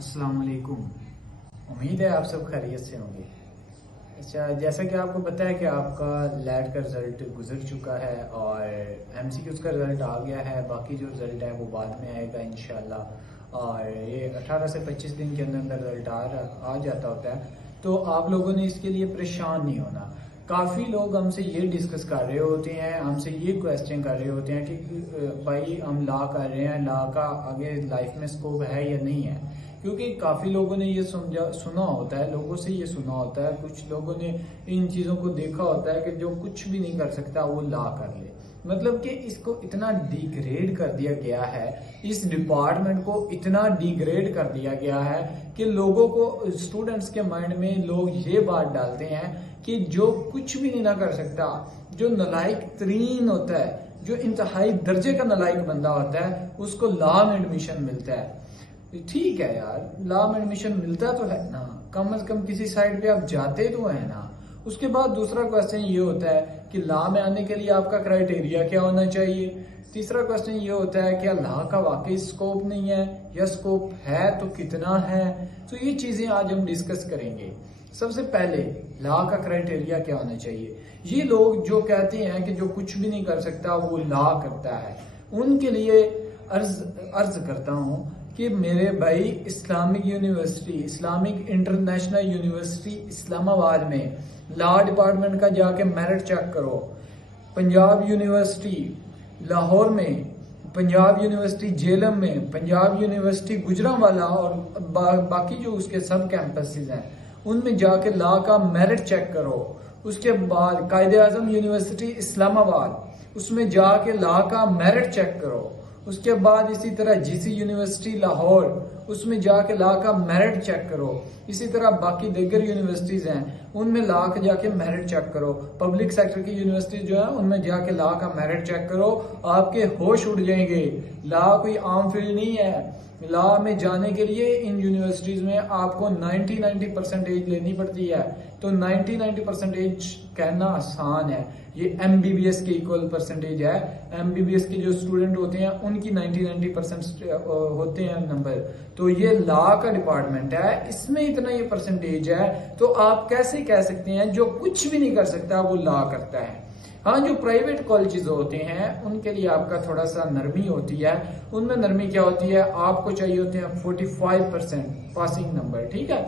अस्सलाम वालेकुम। उम्मीद है आप सब खैरियत से होंगे। अच्छा, जैसा कि आपको पता है कि आपका लैट का रिज़ल्ट गुजर चुका है और एमसीक्यूज़ का रिज़ल्ट आ गया है। बाकी जो रिज़ल्ट है वो बाद में आएगा इंशाल्लाह। और ये 18 से 25 दिन के अंदर अंदर रिज़ल्ट आ जाता होता है। तो आप लोगों ने इसके लिए परेशान नहीं होना। काफ़ी लोग हमसे ये डिस्कस कर रहे होते हैं, हमसे ये क्वेश्चन कर रहे होते हैं कि भाई हम लॉ कर रहे हैं, लॉ का आगे लाइफ में स्कोप है या नहीं है। क्योंकि काफी लोगों ने ये सुना होता है, लोगों से ये सुना होता है, कुछ लोगों ने इन चीजों को देखा होता है कि जो कुछ भी नहीं कर सकता वो लॉ कर ले। मतलब कि इसको इतना डिग्रेड कर दिया गया है, इस डिपार्टमेंट को इतना डिग्रेड कर दिया गया है कि लोगों को, स्टूडेंट्स के माइंड में लोग ये बात डालते हैं कि जो कुछ भी नहीं ना कर सकता, जो नलायक तरीन होता है, जो इंतहाई दर्जे का नलायक बंदा होता है, उसको लॉ में एडमिशन मिलता है। ठीक है यार, लॉ में एडमिशन मिलता तो है ना, कम से कम किसी साइड पे आप जाते तो है ना। उसके बाद दूसरा क्वेश्चन ये होता है कि लॉ में आने के लिए आपका क्राइटेरिया क्या होना चाहिए। तीसरा क्वेश्चन ये होता है क्या लॉ का वाकई स्कोप नहीं है, या स्कोप है तो कितना है। तो ये चीजें आज हम डिस्कस करेंगे। सबसे पहले लॉ का क्राइटेरिया क्या होना चाहिए। ये लोग जो कहते हैं कि जो कुछ भी नहीं कर सकता वो लॉ करता है, उनके लिए अर्ज करता हूं कि मेरे भाई, Islamic university, Islamic international university Islamabad में लॉ डिपार्टमेंट का जाके मेरिट चेक करो। पंजाब यूनिवर्सिटी लाहौर में, पंजाब यूनिवर्सिटी जेलम में, पंजाब यूनिवर्सिटी गुजरांवाला और बाकी जो उसके सब कैंपसेस हैं उनमें जाके लॉ का मेरिट चेक करो। उसके बाद कायदे आजम यूनिवर्सिटी इस्लामाबाद, उसमें जाके लॉ का मेरिट चेक करो। उसके बाद इसी तरह जीसी यूनिवर्सिटी लाहौर, उसमें जाके लॉ का मेरिट चेक करो। इसी तरह बाकी दीगर यूनिवर्सिटीज हैं उनमें लॉ का जाके मेरिट चेक करो। पब्लिक सेक्टर की यूनिवर्सिटी जो है उनमें जाके लॉ का मेरिट चेक करो। आपके होश उड़ जाएंगे। लॉ कोई आम फील्ड नहीं है। लॉ में जाने के लिए इन यूनिवर्सिटीज में आपको 90% लेनी पड़ती है। तो 90% कहना आसान है, ये एमबीबीएस के इक्वल परसेंटेज है। एमबीबीएस के जो स्टूडेंट होते हैं उनकी 90% होते हैं नंबर। तो ये लॉ का डिपार्टमेंट है, इसमें इतना ये परसेंटेज है। तो आप कैसे कह सकते हैं जो कुछ भी नहीं कर सकता वो लॉ करता है। हाँ, जो प्राइवेट कॉलेजेस होते हैं उनके लिए आपका थोड़ा सा नरमी होती है। उनमें नरमी क्या होती है, आपको चाहिए होते हैं 45% पासिंग नंबर। ठीक है,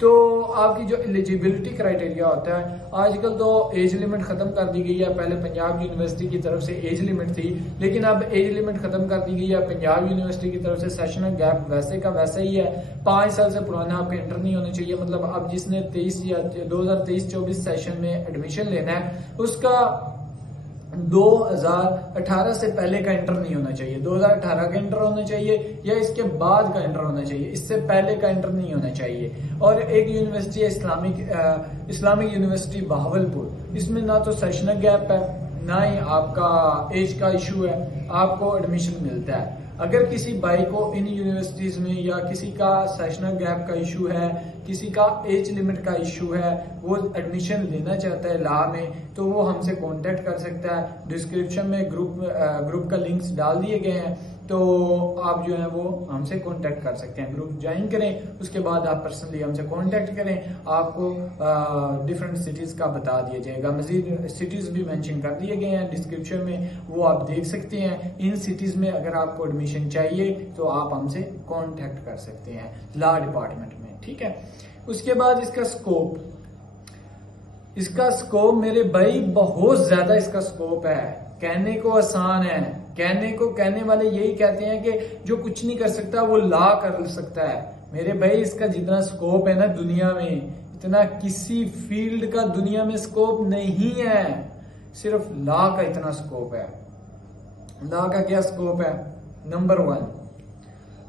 तो आपकी जो एलिजिबिलिटी क्राइटेरिया होता है, आजकल तो एज लिमिट खत्म कर दी गई है। पहले पंजाब यूनिवर्सिटी की तरफ से एज लिमिट थी, लेकिन अब एज लिमिट खत्म कर दी गई है। पंजाब यूनिवर्सिटी की तरफ से सेशनल गैप वैसे का वैसा ही है। 5 साल से पुराना आपका इंटर नहीं होना चाहिए। मतलब अब जिसने 23 या 2023-24 सेशन में एडमिशन लेना है उसका 2018 से पहले का इंटर नहीं होना चाहिए। 2018 का इंटर होना चाहिए या इसके बाद का इंटर होना चाहिए, इससे पहले का इंटर नहीं होना चाहिए। और एक यूनिवर्सिटी है इस्लामिक यूनिवर्सिटी बहावलपुर, इसमें ना तो सेशनल गैप है ना ही आपका एज का इशू है, आपको एडमिशन मिलता है। अगर किसी भाई को इन यूनिवर्सिटीज में या किसी का सेशनल गैप का इशू है, किसी का एज लिमिट का इशू है, वो एडमिशन लेना चाहता है लॉ में, तो वो हमसे कांटेक्ट कर सकता है। डिस्क्रिप्शन में ग्रुप का लिंक्स डाल दिए गए हैं, तो आप जो है वो हमसे कांटेक्ट कर सकते हैं। ग्रुप ज्वाइन करें, उसके बाद आप पर्सनली हमसे कांटेक्ट करें। आपको डिफरेंट सिटीज का बता दिया जाएगा। मजीद सिटीज भी मेंशन कर दिए गए हैं डिस्क्रिप्शन में, वो आप देख सकते हैं। इन सिटीज में अगर आपको एडमिशन चाहिए तो आप हमसे कांटेक्ट कर सकते हैं लॉ डिपार्टमेंट में। ठीक है, उसके बाद इसका स्कोप मेरे भाई बहुत ज्यादा इसका स्कोप है। कहने को आसान है, कहने वाले यही कहते हैं कि जो कुछ नहीं कर सकता वो लॉ कर सकता है। मेरे भाई, इसका जितना स्कोप है ना दुनिया में, इतना किसी फील्ड का दुनिया में स्कोप नहीं है। सिर्फ लॉ का इतना स्कोप है। लॉ का क्या स्कोप है? नंबर 1,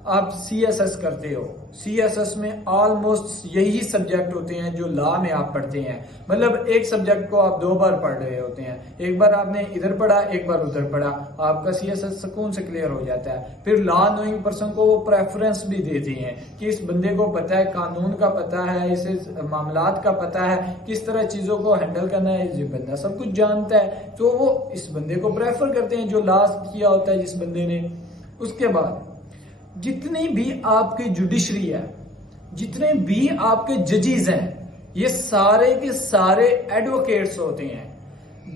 आप सीएसएस करते हो। सीएसएस में ऑलमोस्ट यही सब्जेक्ट होते हैं जो लॉ में आप पढ़ते हैं। मतलब एक सब्जेक्ट को आप 2 बार पढ़ रहे होते हैं, एक बार आपने इधर पढ़ा, एक बार उधर पढ़ा, आपका सीएसएस सुकून से क्लियर हो जाता है। फिर लॉ नोइंग पर्सन को वो प्रेफरेंस भी देते हैं कि इस बंदे को पता है, कानून का पता है, इसे मामलात का पता है, किस तरह चीजों को हैंडल करना है, ये बंदा सब कुछ जानता है, तो वो इस बंदे को प्रेफर करते हैं जो लॉ किया होता है जिस बंदे ने। उसके बाद जितनी भी आपकी जुडिशरी है, जितने भी आपके जजेस हैं ये सारे के सारे एडवोकेट्स होते हैं।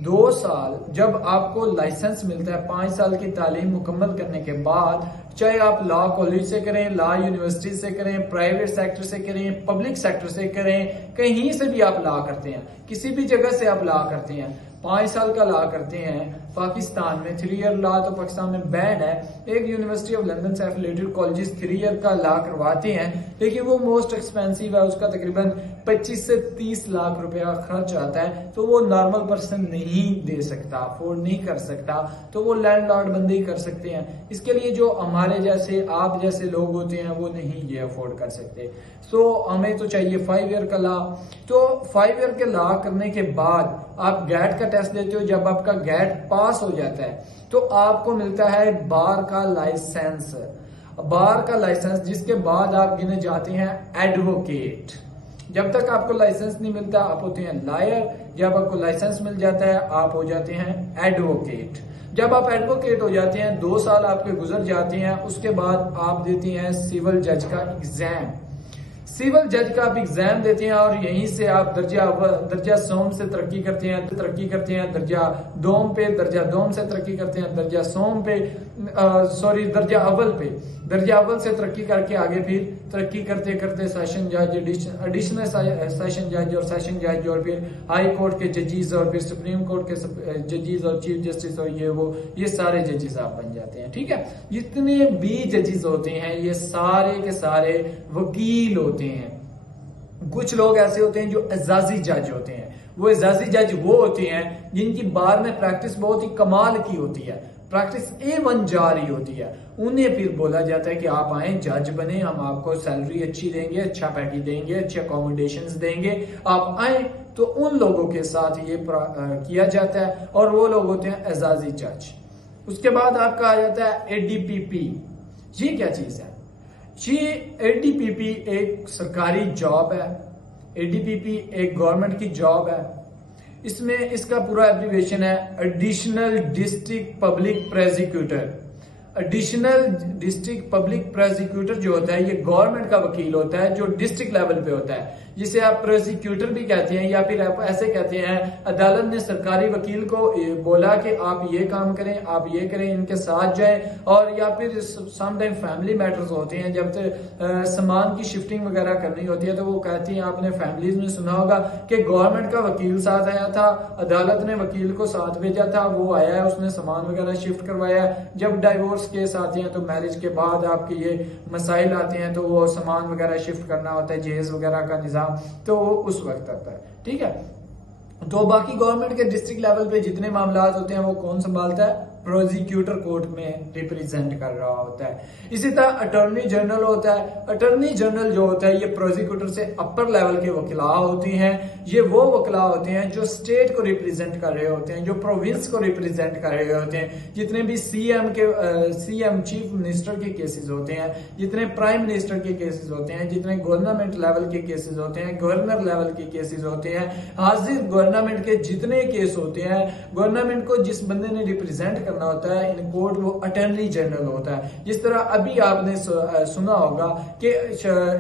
2 साल जब आपको लाइसेंस मिलता है, 5 साल की तालीम मुकम्मल करने के बाद, चाहे आप लॉ कॉलेज से करें, लॉ यूनिवर्सिटी से करें, प्राइवेट सेक्टर से करें, पब्लिक सेक्टर से करें, कहीं से भी आप लॉ करते हैं, किसी भी जगह से आप लॉ करते हैं, 5 साल का लॉ करते हैं पाकिस्तान में, 3 ईयर लॉ तो पाकिस्तान में बैन है। एक यूनिवर्सिटी ऑफ लंदन से एफिलिएटेड कॉलेजेस 3 ईयर का लॉ करवाते हैं, लेकिन वो मोस्ट एक्सपेंसिव है, उसका तकरीबन 25 से 30 लाख रुपया खर्च आता है, तो वो नॉर्मल पर्सन नहीं दे सकता, अफोर्ड नहीं कर सकता, तो वो लैंडलॉर्ड बंदे ही कर सकते हैं। इसके लिए जो हमारे जैसे आप जैसे लोग होते हैं वो नहीं ये अफोर्ड कर सकते। सो हमें तो चाहिए 5 ईयर का लॉ। तो 5 ईयर के लॉ करने के बाद आप गैट का टेस्ट देते हो, जब आपका गैट पास हो जाता है तो आपको मिलता है बार का लाइसेंस। बार का लाइसेंस जिसके बाद आप गिने जाते हैं एडवोकेट। जब तक आपको लाइसेंस नहीं मिलता आप होते हैं लायर, जब आपको लाइसेंस मिल जाता है आप हो जाते हैं एडवोकेट। जब आप एडवोकेट हो जाते हैं 2 साल आपके गुजर जाते हैं, उसके बाद आप देते हैं सिविल जज का एग्जाम। सिविल जज का आप एग्जाम देते हैं और यहीं से आप दर्जा सोम से तरक्की करते हैं, दर्जा दोम पे, दर्जा दोम से तरक्की करते हैं, दर्जा सोम पे, दर्जा अव्वल से तरक्की करके आगे फिर तरक्की करते करते सेशन जज, एडिशनल सेशन जज और सेशन जज, और फिर हाई कोर्ट के जजेस, और फिर सुप्रीम कोर्ट के जजेस और चीफ जस्टिस, और ये सारे जजेस आप बन जाते हैं। ठीक है, जितने भी जजेस होते हैं ये सारे के सारे वकील होते हैं। कुछ लोग ऐसे होते हैं जो एजाजी जज होते हैं। वो एजाजी जज वो होते हैं जिनकी बार में प्रैक्टिस बहुत ही कमाल की होती है, प्रैक्टिस A1 जा रही होती है। उन्हें फिर बोला जाता है कि आप आए जज बने, हम आपको सैलरी अच्छी देंगे, अच्छा पैकेज देंगे, अच्छे अकोमोडेशंस देंगे, आप आए। तो उन लोगों के साथ ये किया जाता है और वो लोग होते हैं एजाजी जज। उसके बाद आपका आ जाता है ADPP। ये क्या चीज है? ये ADPP एक सरकारी जॉब है। ADPP एक गवर्नमेंट की जॉब है। इसमें इसका पूरा एब्रीविएशन है additional district public prosecutor. Additional district public prosecutor जो होता है ये गवर्नमेंट का वकील होता है जो डिस्ट्रिक्ट लेवल पे होता है, जिसे आप प्रोसिक्यूटर भी कहते हैं, या फिर आप ऐसे कहते हैं अदालत ने सरकारी वकील को बोला कि आप ये काम करें, आप ये करें, इनके साथ जाएं। और या फिर सम टाइम फैमिली मैटर्स होते हैं, जब सामान की शिफ्टिंग वगैरह करनी होती है तो वो कहती हैं, आपने फैमिलीज में सुना होगा कि गवर्नमेंट का वकील साथ आया था, अदालत ने वकील को साथ भेजा था, वो आया है, उसने सामान वगैरह शिफ्ट करवाया। जब डाइवोर्स केस आते हैं तो मैरिज के बाद आपके ये मसाइल आते हैं, तो वो सामान वगैरह शिफ्ट करना होता है, जहेज वगैरह का निजाम, तो वो उस वक्त आता है। ठीक है, तो बाकी गवर्नमेंट के डिस्ट्रिक्ट लेवल पे जितने मामला होते हैं वो कौन संभालता है? प्रोसिक्यूटर कोर्ट में रिप्रेजेंट कर रहा होता है। इसी तरह अटॉर्नी जनरल होता है। अटॉर्नी जनरल जो होता है ये प्रोसिक्यूटर से अपर लेवल के वकीला होती हैं। ये वो वकीला होते हैं जो स्टेट को रिप्रेजेंट कर रहे होते हैं, जो प्रोविंस को रिप्रेजेंट कर रहे होते हैं। जितने भी सीएम चीफ मिनिस्टर के केसेस होते हैं, जितने प्राइम मिनिस्टर के केसेस होते हैं, जितने गवर्नमेंट लेवल के केसेस होते हैं, गवर्नर लेवल के केसेस होते हैं, हाजिर गवर्नमेंट के जितने केस होते हैं, गवर्नमेंट को जिस बंदे ने रिप्रेजेंट करना होता है इन कोर्ट, वो अटॉर्नी जनरल होता है। जिस तरह अभी आपने सुना होगा कि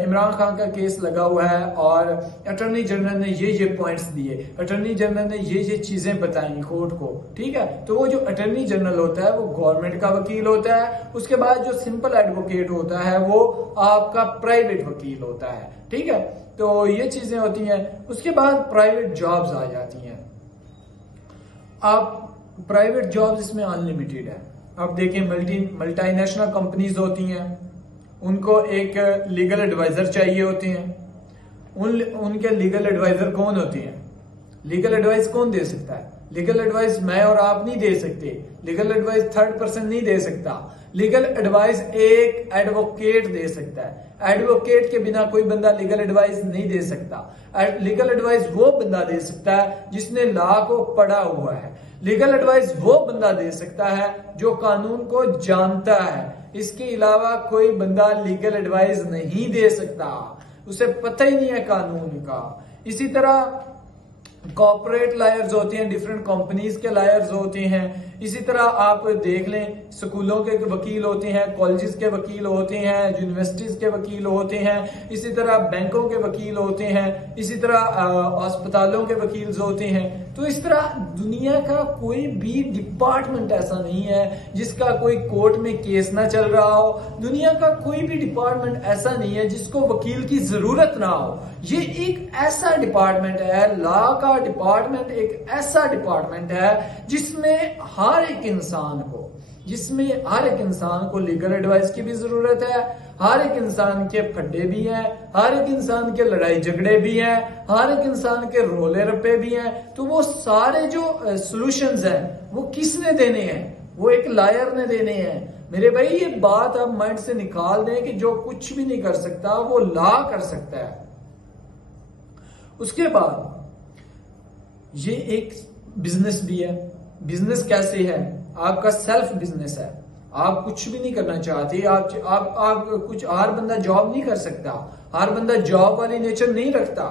इमरान खान का केस लगा हुआ है और अटॉर्नी जनरल ने ये पॉइंट्स दिए, अटॉर्नी जनरल ने ये चीजें बताई कोर्ट को। ठीक है, तो वो जो अटॉर्नी जनरल होता है वो गवर्नमेंट का वकील होता है। उसके बाद जो सिंपल एडवोकेट होता है वो आपका प्राइवेट वकील होता है। ठीक है, तो ये चीजें होती हैं। उसके बाद प्राइवेट जॉब्स आ जाती हैं। आप प्राइवेट जॉब्स इसमें अनलिमिटेड है। आप देखें मल्टीनेशनल कंपनीज होती हैं, उनको एक लीगल एडवाइजर चाहिए होते हैं। उनके लीगल एडवाइजर कौन होते हैं? लीगल एडवाइस कौन दे सकता है? लीगल एडवाइस मैं और आप नहीं दे सकते, लीगल एडवाइस थर्ड पर्सन नहीं दे सकता। लीगल एडवाइस एक एडवोकेट दे सकता है। एडवोकेट के बिना कोई बंदा लीगल एडवाइस नहीं दे सकता। लीगल एडवाइस वो बंदा दे सकता है जिसने लॉ को पढ़ा हुआ है। लीगल एडवाइस वो बंदा दे सकता है जो कानून को जानता है। इसके अलावा कोई बंदा लीगल एडवाइस नहीं दे सकता, उसे पता ही नहीं है कानून का। इसी तरह कॉर्पोरेट लायर्स होते हैं, डिफरेंट कंपनीज के लायर्स होते हैं। इसी तरह आप देख लें स्कूलों के वकील होते हैं, कॉलेजेस के वकील होते हैं, यूनिवर्सिटीज के वकील होते हैं, इसी तरह बैंकों के वकील होते हैं, इसी तरह अस्पतालों के वकील होते हैं। तो इस तरह दुनिया का कोई भी डिपार्टमेंट ऐसा नहीं है जिसका कोई कोर्ट में केस ना चल रहा हो। दुनिया का कोई भी डिपार्टमेंट ऐसा नहीं है जिसको वकील की जरूरत ना हो। ये एक ऐसा डिपार्टमेंट है, लॉ का डिपार्टमेंट एक ऐसा डिपार्टमेंट है जिसमें हर एक इंसान को लीगल एडवाइस की भी जरूरत है। हर एक इंसान के फड्डे भी हैं, हर एक इंसान के लड़ाई झगड़े भी हैं, हर एक इंसान के रोले रप्पे भी हैं। तो वो सारे जो सॉल्यूशंस हैं वो किसने देने हैं? वो एक लॉयर ने देने हैं। मेरे भाई ये बात आप माइंड से निकाल दें कि जो कुछ भी नहीं कर सकता वो लॉ कर सकता है। उसके बाद ये एक बिजनेस भी है। बिजनेस कैसे है? आपका सेल्फ बिजनेस है। आप कुछ भी नहीं करना चाहते, आप कुछ, हर बंदा जॉब नहीं कर सकता, हर बंदा जॉब वाली नेचर नहीं रखता,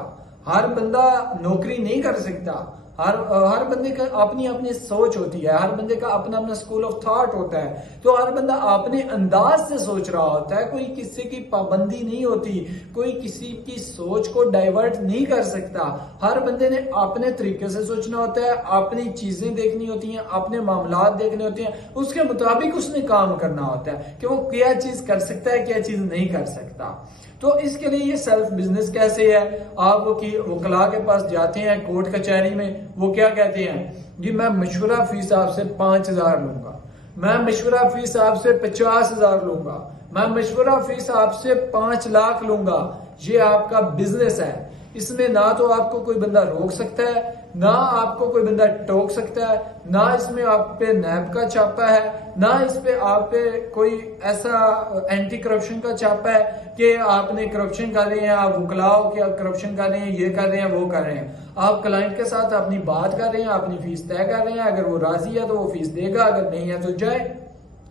हर बंदा नौकरी नहीं कर सकता। हर बंदे का अपनी अपनी सोच होती है, हर बंदे का अपना अपना स्कूल ऑफ थॉट होता है। तो हर बंदा अपने अंदाज से सोच रहा होता है, कोई किसी की पाबंदी नहीं होती, कोई किसी की सोच को डाइवर्ट नहीं कर सकता। हर बंदे ने अपने तरीके से सोचना होता है, अपनी चीजें देखनी होती हैं, अपने मामलात देखने होते हैं, उसके मुताबिक उसने काम करना होता है कि वो क्या चीज कर सकता है, क्या चीज नहीं कर सकता। तो इसके लिए ये सेल्फ बिजनेस कैसे है? आप वकला के पास जाते हैं कोर्ट कचहरी में, वो क्या कहते हैं जी मैं मशवरा फीस आपसे 5,000 लूंगा, मैं मशवरा फीस आपसे 50,000 लूंगा, मैं मशवरा फीस आपसे 5 लाख लूंगा। ये आपका बिजनेस है। इसमें ना तो आपको कोई बंदा रोक सकता है, ना आपको कोई बंदा टोक सकता है, ना इसमें आप पे नैब का छापा है, ना इस पे आप पे कोई ऐसा एंटी करप्शन का छापा है कि आपने करप्शन कर रहे हैं, आप वकलाओ कि आप करप्शन कर रहे हैं, ये कर रहे हैं, वो कर रहे हैं। आप क्लाइंट के साथ अपनी बात कर रहे हैं, अपनी फीस तय कर रहे हैं। अगर वो राजी है तो वो फीस देगा, अगर नहीं है तो जाए।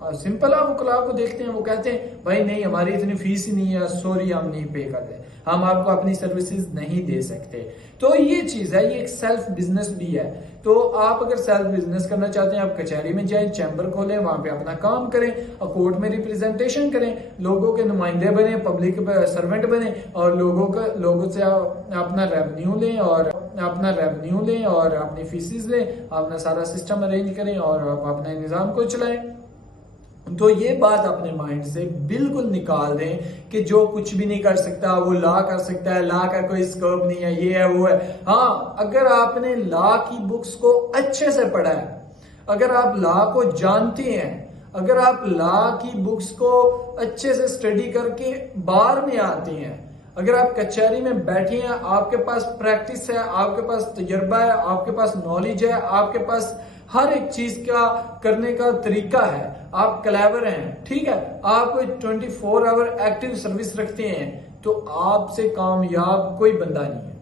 और सिंपल आप वकला को देखते हैं, वो कहते हैं भाई नहीं हमारी इतनी फीस ही नहीं है, सॉरी हम नहीं पे कर रहे, हम आपको अपनी सर्विसेज नहीं दे सकते। तो ये चीज है, ये एक सेल्फ बिजनेस भी है। तो आप अगर सेल्फ बिजनेस करना चाहते हैं, आप कचहरी में जाएं, चैम्बर खोलें, वहां पे अपना काम करें और कोर्ट में रिप्रेजेंटेशन करें, लोगों के नुमाइंदे बने, पब्लिक सर्वेंट बने और लोगों से अपना रेवेन्यू लें और अपनी फीसिस लें, अपना सारा सिस्टम अरेंज करें और आप अपने निजाम को चलाएं। तो ये बात अपने माइंड से बिल्कुल निकाल दें कि जो कुछ भी नहीं कर सकता वो लॉ कर सकता है, लॉ का कोई स्कोप नहीं है, ये है वो है। हाँ, अगर आपने लॉ की बुक्स को अच्छे से पढ़ा है, अगर आप लॉ को जानते हैं, अगर आप लॉ की बुक्स को अच्छे से स्टडी करके बार में आते हैं, अगर आप कचहरी में बैठे हैं, आपके पास प्रैक्टिस है, आपके पास तजर्बा है, आपके पास नॉलेज है, आपके पास हर एक चीज का करने का तरीका है, आप क्लेवर हैं, ठीक है, आप 24 आवर एक्टिव सर्विस रखते हैं, तो आपसे कामयाब कोई बंदा नहीं है।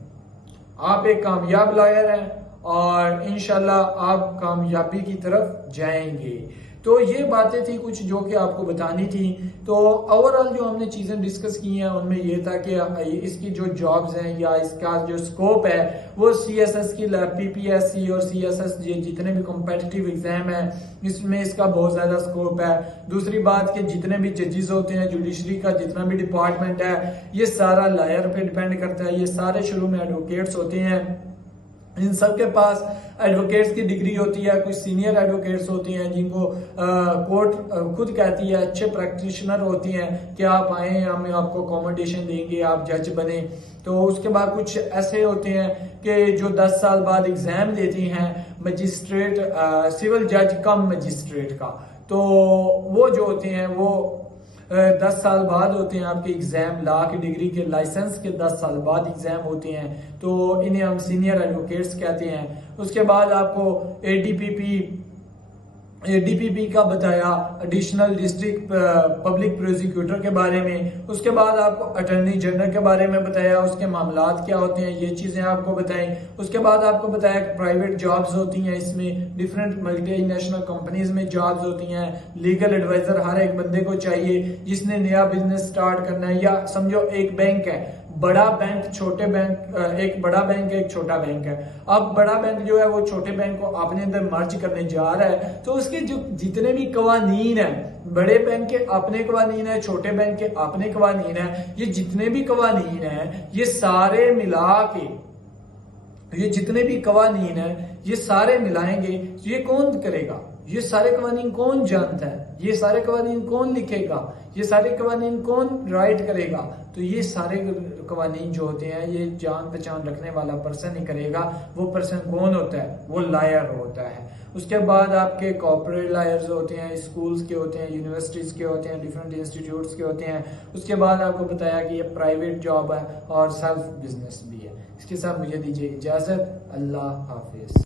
आप एक कामयाब लॉयर हैं और इंशाल्लाह आप कामयाबी की तरफ जाएंगे। तो ये बातें थी कुछ जो कि आपको बतानी थी। तो ओवरऑल जो हमने चीजें डिस्कस की हैं उनमें ये था कि इसकी जो जॉब्स हैं या इसका जो स्कोप है वो सीएसएस की, पीपीएससी और सीएसएस जितने भी कॉम्पिटिटिव एग्जाम है इसमें इसका बहुत ज्यादा स्कोप है। दूसरी बात कि जितने भी जजेस होते हैं, जुडिशरी का जितना भी डिपार्टमेंट है, ये सारा लॉयर पे डिपेंड करता है। ये सारे शुरू में एडवोकेट्स होते हैं, इन सब के पास एडवोकेट्स की डिग्री होती है। कुछ सीनियर एडवोकेट्स होती हैं जिनको कोर्ट खुद कहती है अच्छे प्रैक्टिशनर होती हैं कि आप आए, हम आपको अकोमोडेशन देंगे, आप जज बने। तो उसके बाद कुछ ऐसे होते हैं कि जो 10 साल बाद एग्जाम देती हैं मजिस्ट्रेट, सिविल जज कम मजिस्ट्रेट का, तो वो जो होते हैं वो 10 साल बाद होते हैं आपके एग्जाम। लॉ की डिग्री के लाइसेंस के 10 साल बाद एग्जाम होते हैं, तो इन्हें हम सीनियर एडवोकेट्स कहते हैं। उसके बाद आपको एडीपीपी का बताया, एडिशनल डिस्ट्रिक्ट पब्लिक प्रोसिक्यूटर के बारे में। उसके बाद आपको अटॉर्नी जनरल के बारे में बताया, उसके मामलात क्या होते हैं, ये चीजें आपको बताई। उसके बाद आपको बताया कि प्राइवेट जॉब्स होती हैं, इसमें डिफरेंट मल्टीनेशनल कंपनीज में जॉब्स होती हैं। लीगल एडवाइजर हर एक बंदे को चाहिए जिसने नया बिजनेस स्टार्ट करना है, या समझो एक बैंक है बड़ा बैंक छोटे बैंक, एक बड़ा बैंक है एक छोटा बैंक है। अब बड़ा बैंक जो है वो छोटे बैंक को अपने अंदर मर्ज करने जा रहा है, तो उसके जो जितने भी कवानीन है, बड़े बैंक के अपने कवानीन है, छोटे बैंक के अपने कवानीन है, ये जितने भी कवानीन है ये सारे मिला के, ये जितने भी कवानीन है ये सारे मिलाएंगे तो ये कौन करेगा? ये सारे कवानीन कौन जानता है? ये सारे कवानीन कौन लिखेगा? ये सारे कवानीन कौन राइट करेगा? तो ये सारे कवानीन जो होते हैं ये जान पहचान रखने वाला पर्सन ही करेगा। वो पर्सन कौन होता है? वो लायर होता है। उसके बाद आपके कॉर्पोरेट लायर्स होते हैं, स्कूल्स के होते हैं, यूनिवर्सिटीज के होते हैं, डिफरेंट इंस्टीट्यूट्स के होते हैं। उसके बाद आपको बताया कि ये प्राइवेट जॉब है और सेल्फ बिजनेस भी है। इसके साथ मुझे दीजिए इजाजत। अल्लाह हाफिज।